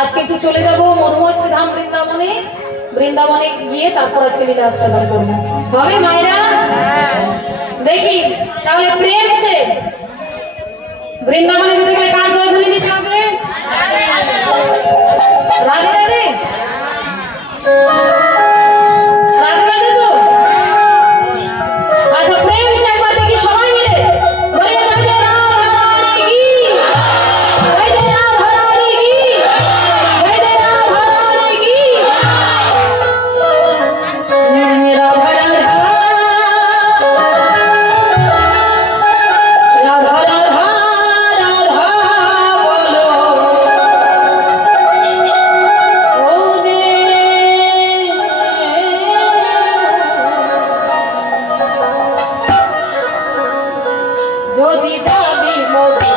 আজকে একটু চলে যাব মধুময় ধাম বৃন্দাবনে। বৃন্দাবনে গিয়ে তারপর আজকে লীলা আস্বাদন করব। হবে মায়েরা? দেখি, তাহলে প্রেম সে। বৃন্দাবনে যদি কার জয়ধ্বনি দিতে হবে? রাধে রাধে। যদি যাবি মধু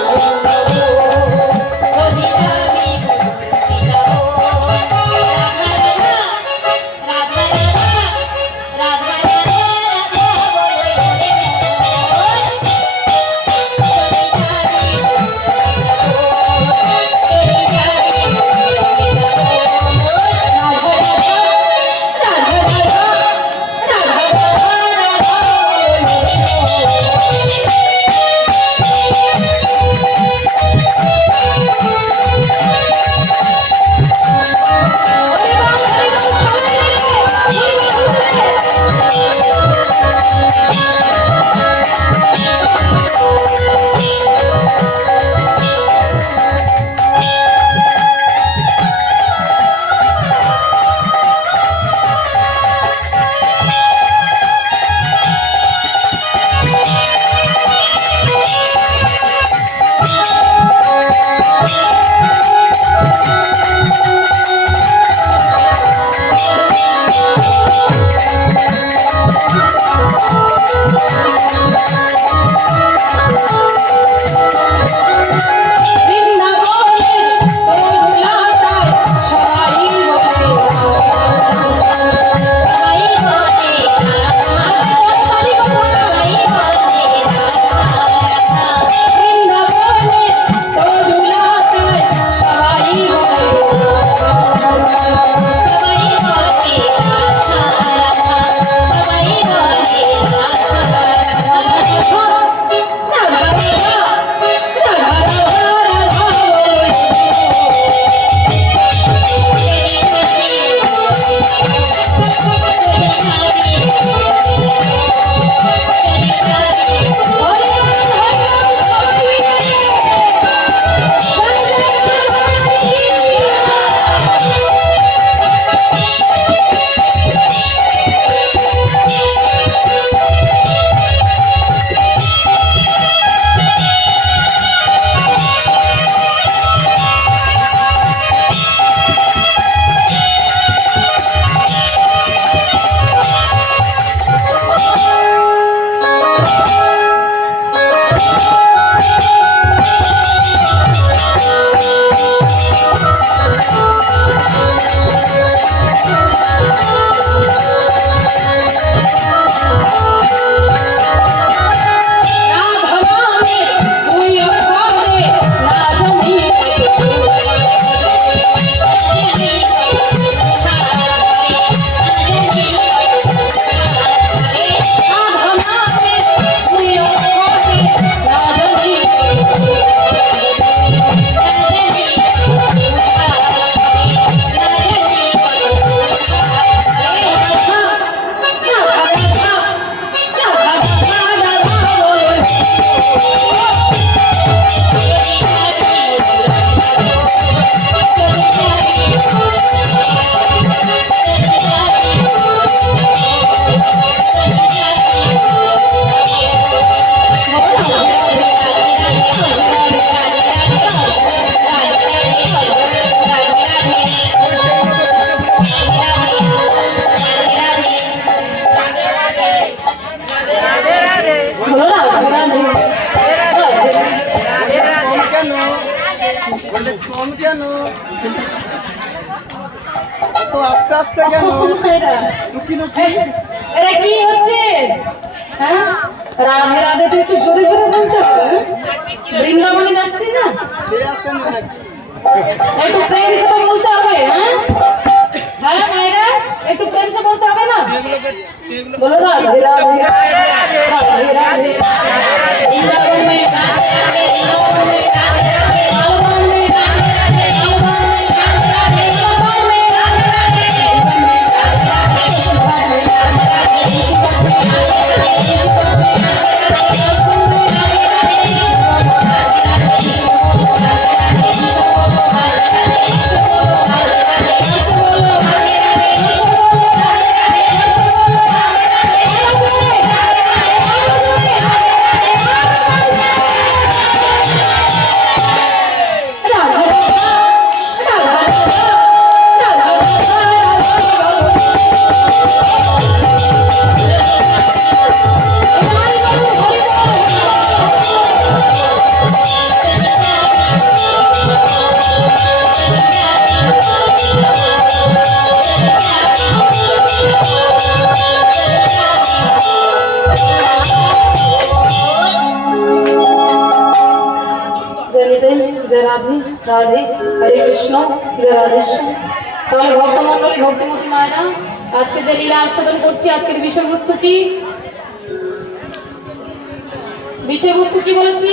কম আস্তে আস্তে কেন লুকি এটা কি হচ্ছে হ্যাঁ রাধে রাধে একটু জোরে জোরে বলতে হবে বৃন্দাবনে যাচ্ছি না একটু প্রেম বলতে হবে হ্যাঁ একটু বলতে হবে না বলো রাধে করছি আজকের বিষয়বস্তু কি? বিষয়বস্তু কি বলেছি।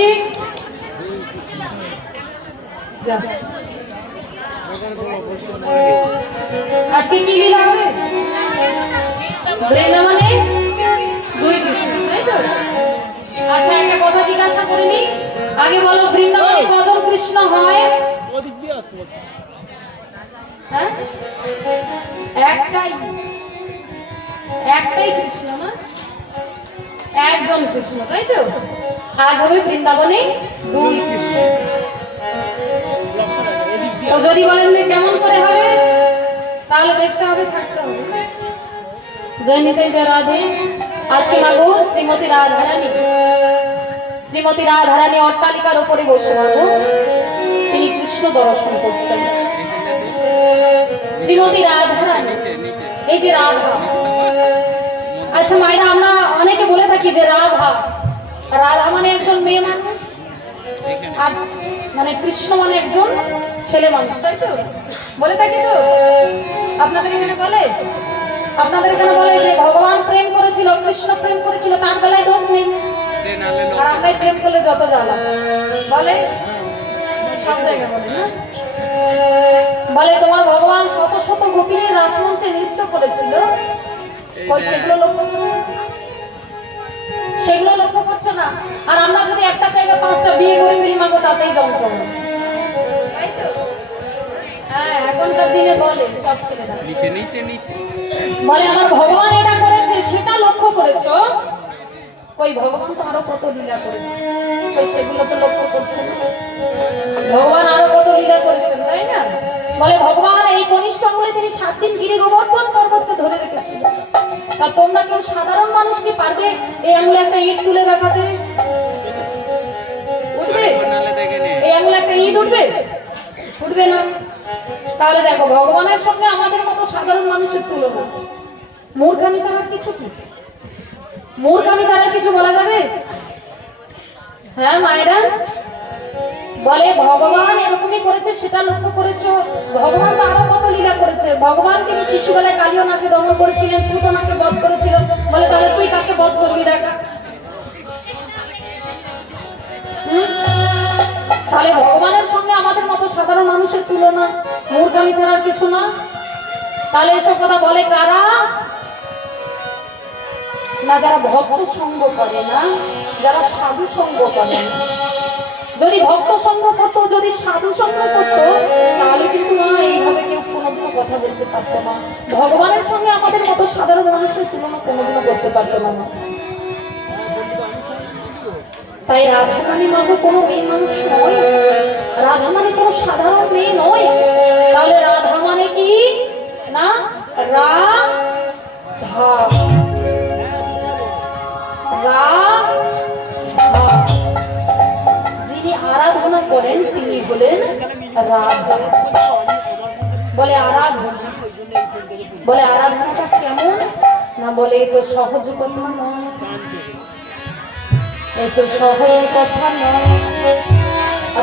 আজকে কি লীলা হবে? বৃন্দাবনে দুই কৃষ্ণ তাই তো? আচ্ছা একটা কথা জিজ্ঞাসা করিনি আগে বলো বৃন্দাবনে কজন কৃষ্ণ হয়? হ্যাঁ? একটাই। একটাই কৃষ্ণ না? একজন কৃষ্ণ, তাই তো? আজ হবে বৃন্দাবনে দুই কৃষ্ণ। তো যদি বলেন যে কেমন করে হবে, তাহলে দেখতে হবে, থাকতে হবে। জয় নিতাই জয় রাধে, আজকে মাগো শ্রীমতী রাধারানী। শ্রীমতী রাধারানী অট্টালিকার উপরে বসে মাগো। তিনি কৃষ্ণ দর্শন করছেন। শ্রীমতী রাধারানী, এই যে রাধা মায়েরা আমরা অনেকে বলে থাকি যে রাধা রাধা মানে একজন মেয়ে মানুষ, আর মানে কৃষ্ণ মানে একজন ছেলে মানুষ, তাই তো? বলে থাকি তো? আপনাদের এখানে বলে? আপনাদের এখানে বলে যে ভগবান প্রেম করেছিল, কৃষ্ণ প্রেম করেছিল, তার বেলায় দোষ নেই। আর আমরাই প্রেম করলে যত জ্বালা। বলে? সব জায়গায় বলে না বলে, তোমার ভগবান শত শত গোপিনীর রাসমঞ্চে নৃত্য করেছিল। সেগুলো লক্ষ্য করছ? না? সেগুলো লক্ষ্য করছ না? আর আমরা যদি একটা জায়গায় পাঁচটা বিয়ে করে ফেলি মাগো তাতেই যন্ত্রণা হ্যাঁ এখনকার দিনে বলে সব ছেলেরা। নিচে নিচে নিচে। বলে আমার ভগবান এটা করেছে সেটা লক্ষ্য করেছ? কই ভগবান তো আরও কত লীলা করেছে। কই সেগুলো তো লক্ষ্য করছে না। ভগবান আরও কত লীলা করেছেন তাই না? বলে ভগবান এই কনিষ্ঠ আঙুলে তিনি সাত দিন গিরি গোবর্ধন পর্বতকে ধরে রেখেছিলেন। তা তোমরা কেউ সাধারণ মানুষ কি পারবে এই আঙুলে একটা ইট তুলে দেখাতে? উঠবে? এই আঙুলে একটা ইট উঠবে? উঠবে না। তাহলে দেখো, ভগবানের সঙ্গে আমাদের মতো সাধারণ মানুষের তুলনা। মূর্খামি ছাড়া কিছু কি? মূর্খামি ছাড়া কিছু বলা যাবে? হ্যাঁ মায়েরা? বলে, ভগবান এরকমই করেছে, সেটা লক্ষ্য করেছ? ভগবান তো আরও কত লীলা করেছে। ভগবান তিনি শিশুবেলায় কালিয়নাকে দমন করেছিলেন পুতনাকে বধ করেছিল বলে, তাহলে তুই কাকে বধ করবি দেখা? তাহলে ভগবানের সঙ্গে আমাদের মতো সাধারণ মানুষের তুলনা, মূর্খামি ছাড়া আর কিছু না? তাহলে এসব কথা বলে কারা? না, যারা ভক্ত সঙ্গ করে না, যারা সাধু সঙ্গ করে না। যদি ভক্ত সঙ্গ করতো, যদি সাধু সঙ্গ করতো, তাহলে কিন্তু এইভাবে কেউ কোনোদিনও কথা বলতে পারতো না। ভগবানের সঙ্গে আমাদের মতো সাধারণ মানুষের তুলনা কোনোদিনও করতে পারতো না তাই রাধারানী মাগো কোনো মেয়ে মানুষ নয়। রাধা মানে কোনো সাধারণ মেয়ে নয়। তাহলে রাধা মানে কি? না রা ধা রা আরাধনা করেন তিনি হলেন রাধা বলে আরাধনা। বলে আরাধনাটা কেমন? না বলে এ তো সহজ কথা নয়। এ তো সহজ কথা নয়।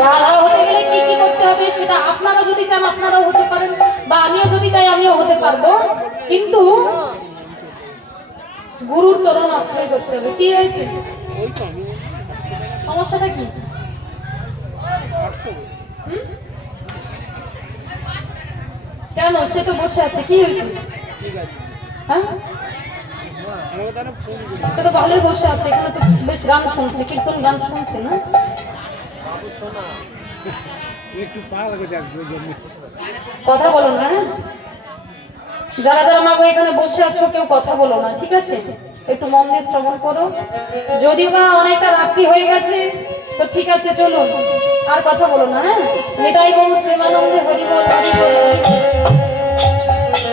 রাধা হতে গেলে কি কি করতে হবে সেটা আপনারা যদি চান, আপনারাও হতে পারেন বা আমিও যদি চাই, আমিও হতে পারব। কিন্তু গুরুর চরণ আশ্রয় করতে হবে। কি হয়েছে? সমস্যাটা কি? কেন? সে তো বসে আছে, কি হয়েছে? ঠিক আছে হ্যাঁ তো ভালোই বসে আছে, এখানে তো বেশ গান শুনছে, কীর্তন গান শুনছে, না? কথা বলো না হ্যাঁ? যারা যারা মাগো এখানে বসে আছো, কেউ কথা বলো না, ঠিক আছে? একটু মন দিয়ে শ্রবণ করো। যদি বা অনেকটা রাত্রি হয়ে গেছে তো ঠিক আছে চলো। আর কথা বলো না হ্যাঁ? নিতাই বহু প্রেমানন্দে হরি বল হরি বল, হরি বল।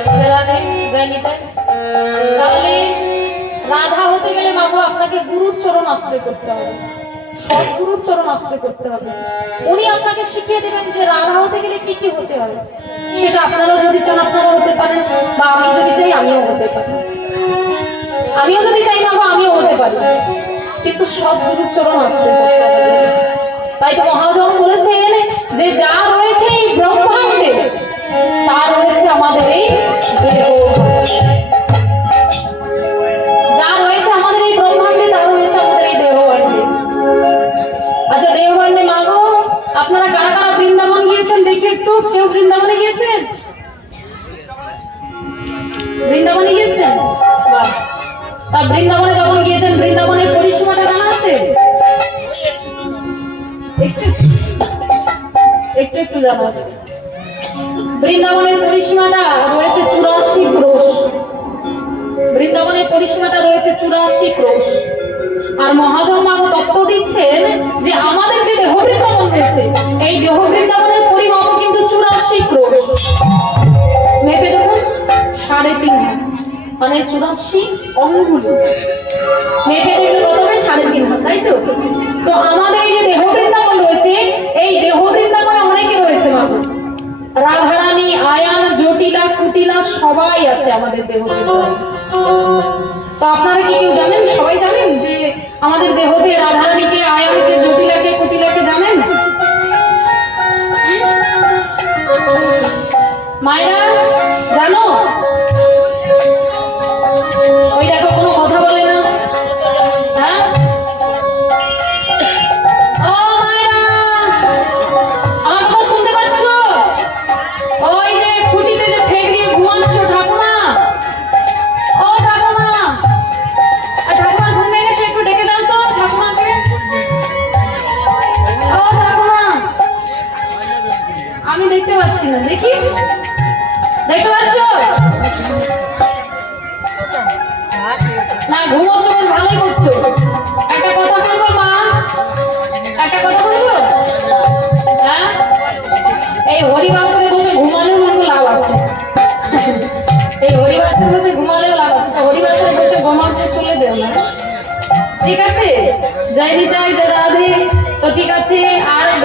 জয় রাধে, জয় নিতাই। তাহলে রাধা হতে গেলে মাগো আপনাকে গুরুর চরণ আশ্রয় করতে হবে। সব গুরুর চরণ আশ্রয় করতে হবে। উনি আপনাকে শিখিয়ে দেবেন যে রাধা হতে গেলে কি কি হতে হবে। সেটা আপনারাও যদি চান আপনারা হতে পারেন বা আমি যদি চাই আমিও হতে পারি। আমিও যদি চাই মাগো আমিও হতে পারি। কিন্তু সব গুরুর চরণ হবে তাই তো মহাজন বলেছেন যে যা রয়েছে এই ব্রহ্মাণ্ডে, তা রয়েছে আমাদের এই বৃন্দাবনে যখন গিয়েছেন, বৃন্দাবনের পরিসীমাটা জানা আছে? একটু একটু একটু জানা আছে। বৃন্দাবনের পরিসীমাটা রয়েছে চুরাশি ক্রোশ। বৃন্দাবনের পরিসীমাটা রয়েছে চুরাশি ক্রোশ। আর মহাজন মাগ তত্ত্ব দিচ্ছেন যে আমাদের যে দেহ বৃন্দাবন রয়েছে, এই দেহ বৃন্দাবনের পরিমাপ কিন্তু চুরাশি ক্রোশ। মেপে দেখুন, সাড়ে তিন হাত। মানে চুরাশি অঙ্গুল। মেপে দেখলে কত হবে সাড়ে তিন হাত তাই তো? তো আমাদের এই যে দেহ বৃন্দাবন রয়েছে, এই দেহ বৃন্দাবনে অনেকে রয়েছে মাগো রাধারানী, আয়ান জটিলা কুটিলা, সবাই আছে আমাদের দেহ তো আপনারা কি কেউ জানেন? সবাই জানেন যে আমাদের দেহতে রাধারানীকে, আয়ানকে জটিলাকে কুটিলাকে জানেন? মায়েরা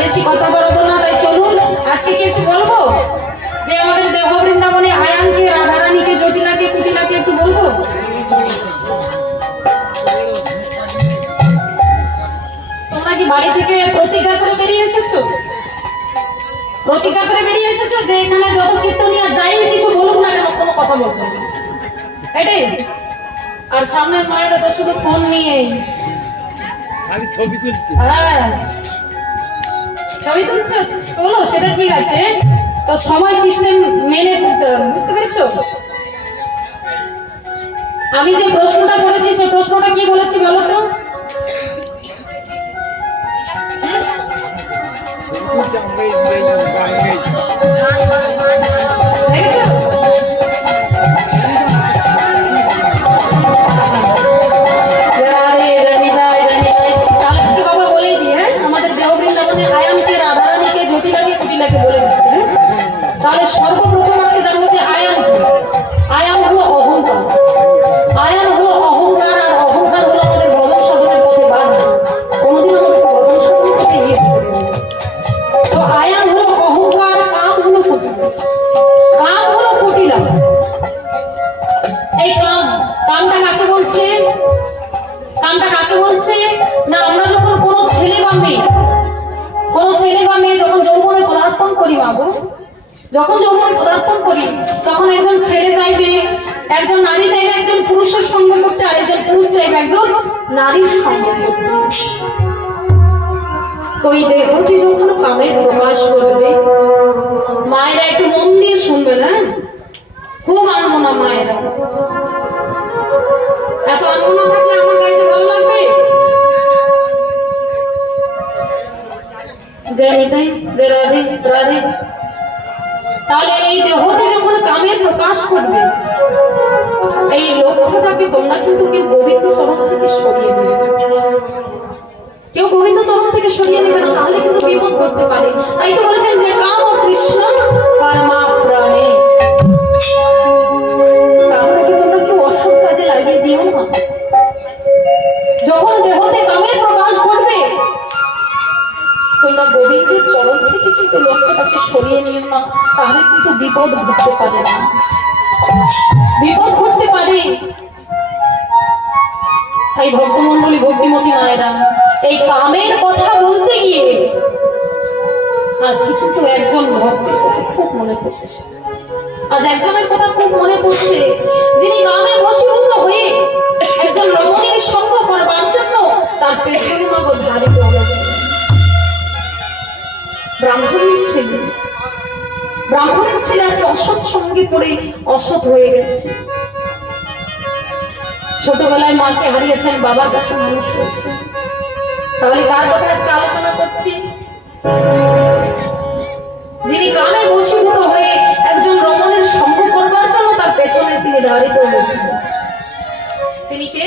বেশি কথা বলব না তাই চলুন আজকে কি একটু বলব? যে আমাদের দেহ বৃন্দাবনে আয়ানকে রাধারানীকে জটিলাকে কুটিলাকে একটু বলব? তোমরা কি বাড়ি থেকে প্রতিজ্ঞা করে বেরিয়ে এসেছ? প্রতিজ্ঞা করে বেরিয়ে এসেছ যে এখানে যত কীর্তনিয়া যাই কিছু বলুক না কেন কোনো কথা বলবে এটাই আর সামনের মায়েরা তো শুধু ফোন নিয়ে খালি ছবি তুলছে। হ্যাঁ। ছবি তুলছো তোলো সেটা ঠিক আছে তো সময় সিস্টেম মেনে চলতে বুঝতে পেরেছ আমি যে প্রশ্নটা করেছি সেই প্রশ্নটা কি বলেছি বলো তো করবে। এই লক্ষ্যটাকে তোমরা কিন্তু কেউ গোবিন্দ চরণ থেকে সরিয়ে দেবে কেউ গোবিন্দ চরণ থেকে সরিয়ে নেবে না, তাহলে কিন্তু বিপদ করতে পারে। তাই তো বলেছেন যে, কাম কৃষ্ণ, কর্মা প্রাণে। কামটাকে তোমরা কেউ অসৎ কাজে লাগিয়ে দিও না? যখন দেহতে কামের প্রকাশ ঘটবে, তোমরা গোবিন্দের চরণ থেকে কিন্তু লক্ষ্যটাকে সরিয়ে নিও না, তাহলে কিন্তু বিপদ ঘটতে পারে না। বিপদ ঘটতে পারে। তাই ভক্তমন্ডলী ভক্তিমতী মায়েরা, এই কামের কথা বলতে গিয়ে আজকে কিন্তু একজন ভক্তের কথা খুব মনে পড়ছে। আজ একজনের কথা খুব মনে পড়ছে, যিনি কামে বশীভূত হয়ে একজন রমণীর সঙ্গ করবার জন্য তার পেছনে মগ ধারিত হয়েছে ব্রাহ্মণের ছেলে ব্রাহ্মণের ছেলে আজকে অসৎ সঙ্গে পড়ে অসৎ হয়ে গেছে। ছোটবেলায় মাকে হারিয়েছেন, বাবার কাছে মানুষ হয়েছে। তাহলে কার কথা আজকে আলোচনা করছি? যিনি কামে বশীভূত হয়ে একজন রমণের সঙ্গ করবার জন্য তার পেছনে তিনি দাঁড়িত হয়েছিলেন তিনি কে?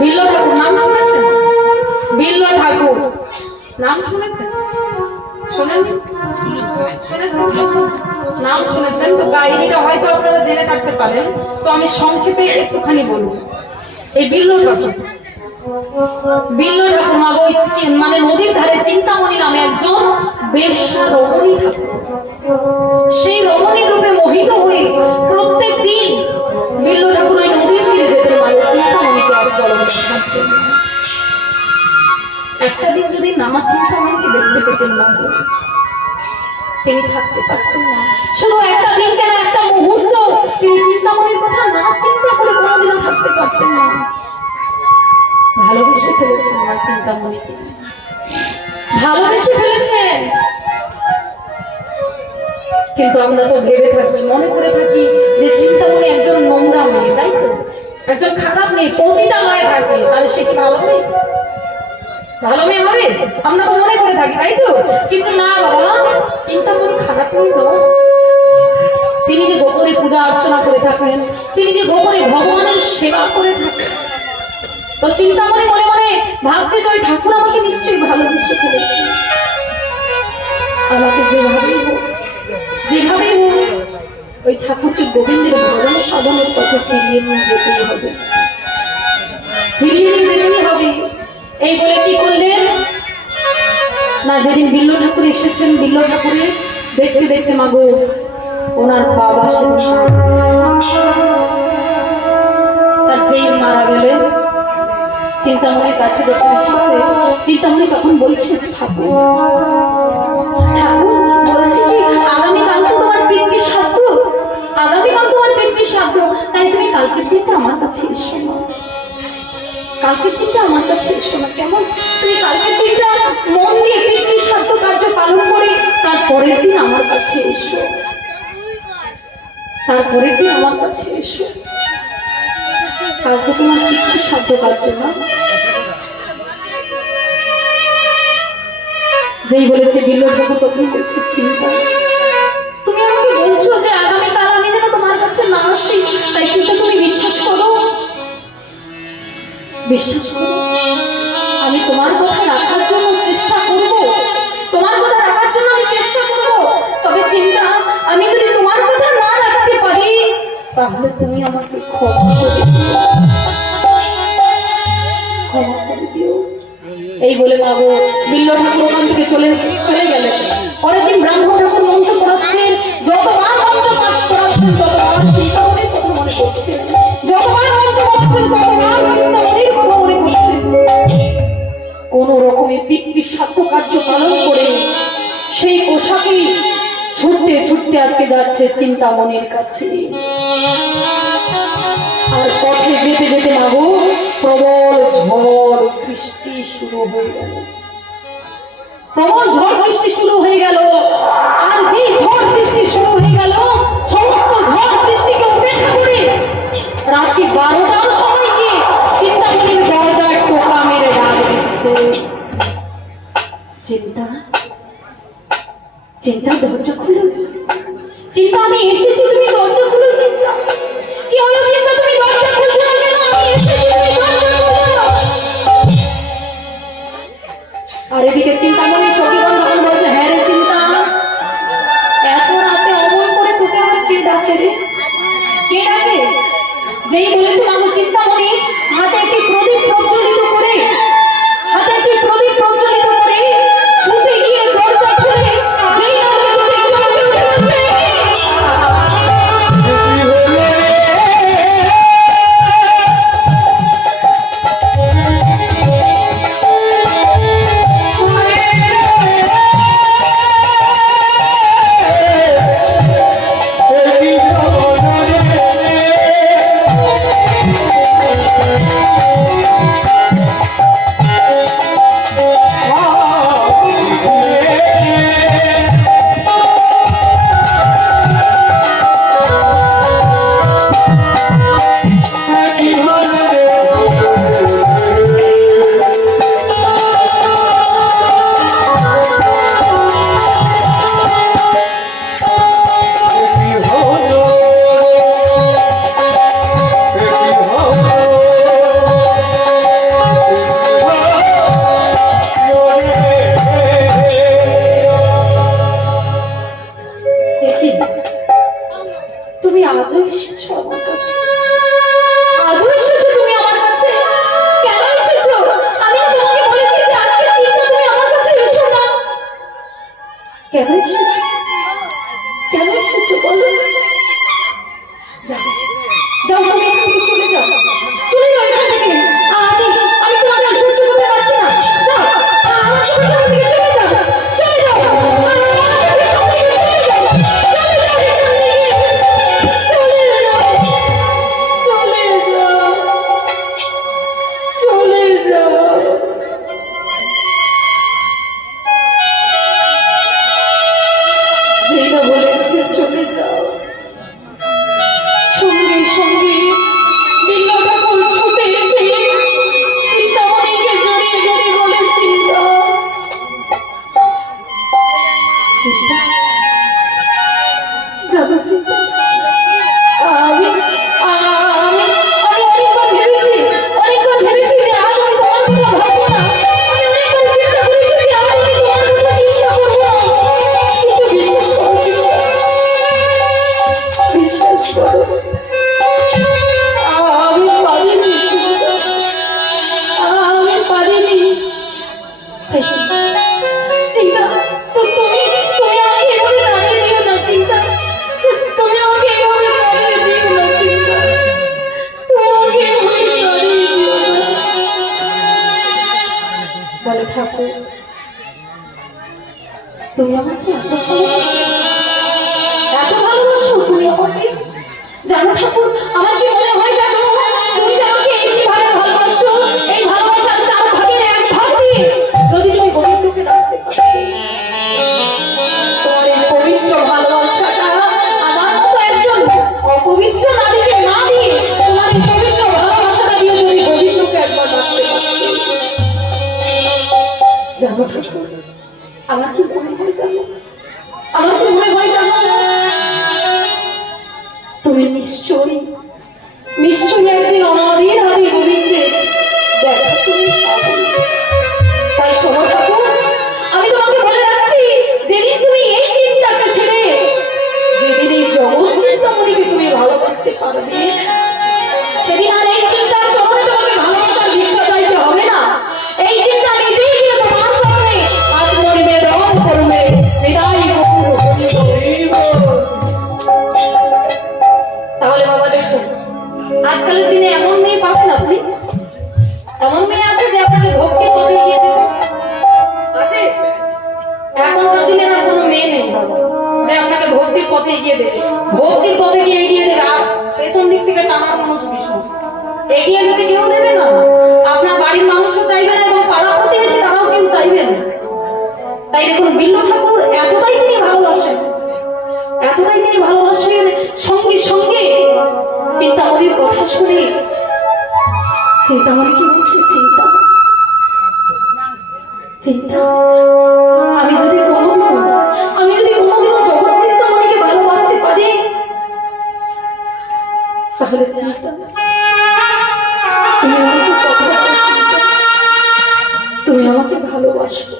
বিল্ল ঠাকুর। নাম শুনেছেন? বিল্ল ঠাকুর। নাম শুনেছেন? শোনেন শুনেছেন? নাম শুনেছেন। তো কাহিনীটা হয়তো আপনারা জেনে থাকতে পারেন। তো আমি সংক্ষেপে একটুখানি বলব। এই বিল্ল ঠাকুর বিল্ল ঠাকুর মাগো মানে নদীর ধারে চিন্তামণি নামে একজন বেশ্যা রমণী সেই রমণীর রূপে মোহিত হয়ে প্রত্যেক দিন বিল্ল ঠাকুর ওই নদীর তীরে যেতে পারে। চিন্তামণিকে অবলম্বন জন্য একটা দিন যদি নামা দেখতে পেতেন না। তিনি থাকতে পারতেন না। শুধু একটা দিন কেন, একটা মুহূর্ত। তিনি কথা না চিন্তা করে কোনোদিনও থাকতে পারতেন না। ভালোবেসে ফেলেছেন ভালোবেসে ফেলেছেন। কিন্তু আমরা তো ভেবে থাকি, মনে করে থাকি যে চিন্তামণি একজন নোংরা মেয়ে, তাই তো? একজন খারাপ মেয়ে, পতিতালয়ে থাকে তাহলে সে কি ভালো মেয়ে? ভালো মেয়ে হবে? আমরা তো মনে করে থাকি, তাই তো? কিন্তু না, বাবা চিন্তামণি খারাপ মেয়ে নয় তিনি যে গোপনে পূজা অর্চনা করে থাকেন, তিনি যে গোপনে ভগবানের সেবা করে থাকেন, তো চিন্তা করে মনে মনে ভাবছে যে ওই ঠাকুর আমাকে নিশ্চয়ই ভালোবেসে ফেলেছে। আমাকে যেভাবেই হোক যেভাবেই হোক, ওই ঠাকুরকে গোবিন্দের ভজন সাধনের পথে ফিরিয়ে নিয়ে যেতেই হবে। ফিরিয়ে নিয়ে যেতেই হবে। এই বলে কি করলেন? না, যেদিন বিল্ল ঠাকুর এসেছেন বিল্ল ঠাকুরের দেখতে দেখতে মাগো, ওনার বাবা তার যেই মারা গেলেন, চিন্তামণির কাছে যখন এসেছে, চিন্তামণি তখন বলছে ঠাকুর ঠাকুর বলছি কি, আগামীকাল তো তোমার পিতৃ শ্রাদ্ধ আগামীকাল তোমার পিতৃ শ্রাদ্ধ তাই তুমি কালকের দিনটা আমার কাছে এসো না। কালকের দিনটা আমার কাছে এসো না, কেমন? তুমি কালকের দিনটা মন দিয়ে পিতৃ শ্রাদ্ধ কার্য পালন করে তারপরের দিন আমার কাছে এসো। তারপরের দিন আমার কাছে এসো। কালকে তোমার পিতৃ শ্রাদ্ধ কার্য না? যেই বলেছে বিল্ল ঠাকুর তখন বলছে চিন্তা। তুমি আমাকে বলছো যে আগামীকাল আমি যেন তোমার কাছে না আসি, তাই চিন্তা বিশ্বাস আমি তোমার কথা রাখার জন্য চেষ্টা করব। তোমার কথা রাখার জন্য আমি চেষ্টা করব। তবে চিন্তা, আমি যদি তোমার কথা না রাখতে পারি, তাহলে তুমি আমাকে এই বলে বাবু বিল্ল ঠাকুর ওখান থেকে চলে চলে গেলেন। পরের দিন ব্রাহ্মণ পালন করে সেই পোশাকেই ছুটতে ছুটতে আজকে যাচ্ছে চিন্তা মনের কাছে। আর পথে যেতে যেতে মাগো, প্রবল ঝড়, বৃষ্টি শুরু হয়ে গেল। প্রবল ঝড়, বৃষ্টি শুরু হয়ে গেল। আর যে ঝড়, বৃষ্টি শুরু হয়ে গেল, সমস্ত ঝড়, বৃষ্টিকে উপেক্ষা করে রাত্রি বারোটার সময় গিয়ে ডাক দিচ্ছে। চিন্তা? চিন্তা দরজা খুলো। চিন্তা, আমি এসেছি, তুমি দরজা খুলো, চিন্তা। কি হলো, চিন্তা, তুমি এত ভালোবাসো তুমি আমাকে questionem তাহলে তুমি আমাকে তুমি আমাকে ভালোবাসো।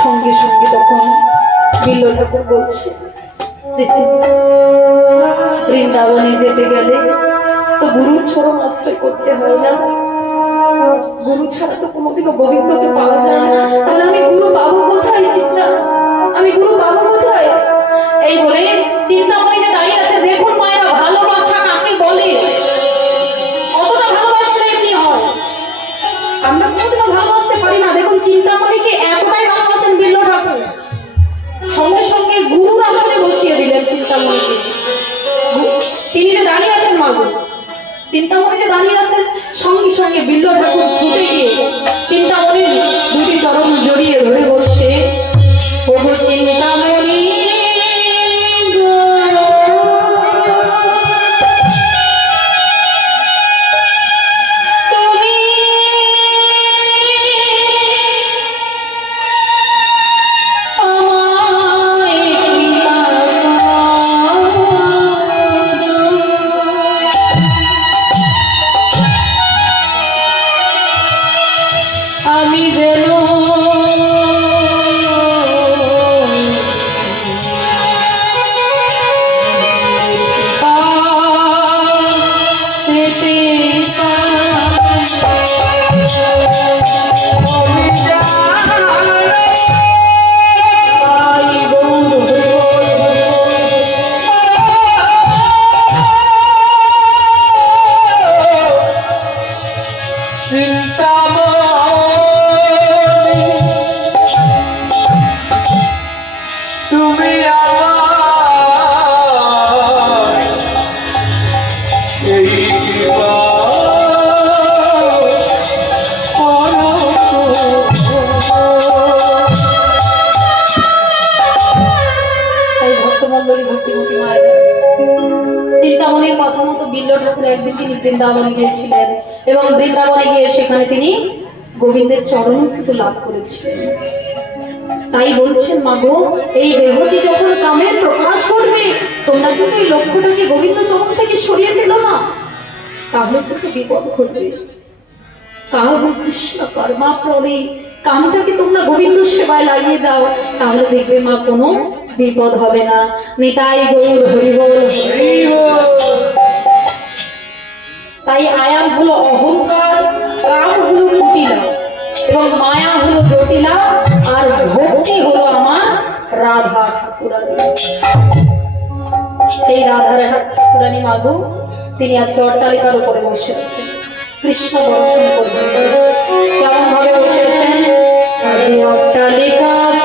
সঙ্গে সঙ্গে তখন বিল্ল ঠাকুর বলছে চিন্তা, বৃন্দাবনে যেতে গেলে তো গুরুর চরণ আশ্রয় করতে হয় না। গুরু ছাড়া তো কোনোদিনও গোবিন্দকে পাওয়া যায় না। তাহলে আমি গুরু পাবো কোথায়, চিন্তা? আমি গুরু পাবো কোথায়? এই বলে চিন্তামণি বৃন্দাবনে গিয়ে সেখানে তিনি গোবিন্দের চরণ কিন্তু লাভ করেছিলেন। তাই বলছেন মাগো এই দেহটি যখন কামের প্রকাশ করবে, তোমরা কিন্তু এই লক্ষ্যটাকে গোবিন্দ চরণ থেকে সরিয়ে ফেলো না। তাহলে কিন্তু বিপদ ঘটবে। কৃষ্ণ কর্মা প্রণে কামটাকে তোমরা গোবিন্দ সেবায় লাগিয়ে দাও, তাহলে দেখবে মা, কোনো বিপদ হবে না। নিতাই গৌর হরি তাই আয়াম হলো অহংকার, কাম হলো কুটিলা। এবং মায়া হলো জটিলা, আর ভক্তি হলো আমার রাধা ঠাকুরানী। সেই রাধা ঠাকুরানী মাগু তিনি আজকে অট্টালিকার উপরে বসে আছেন। কৃষ্ণ দর্শন করবেন। কেমন ভাবে বসে আছেন? অট্টালিকা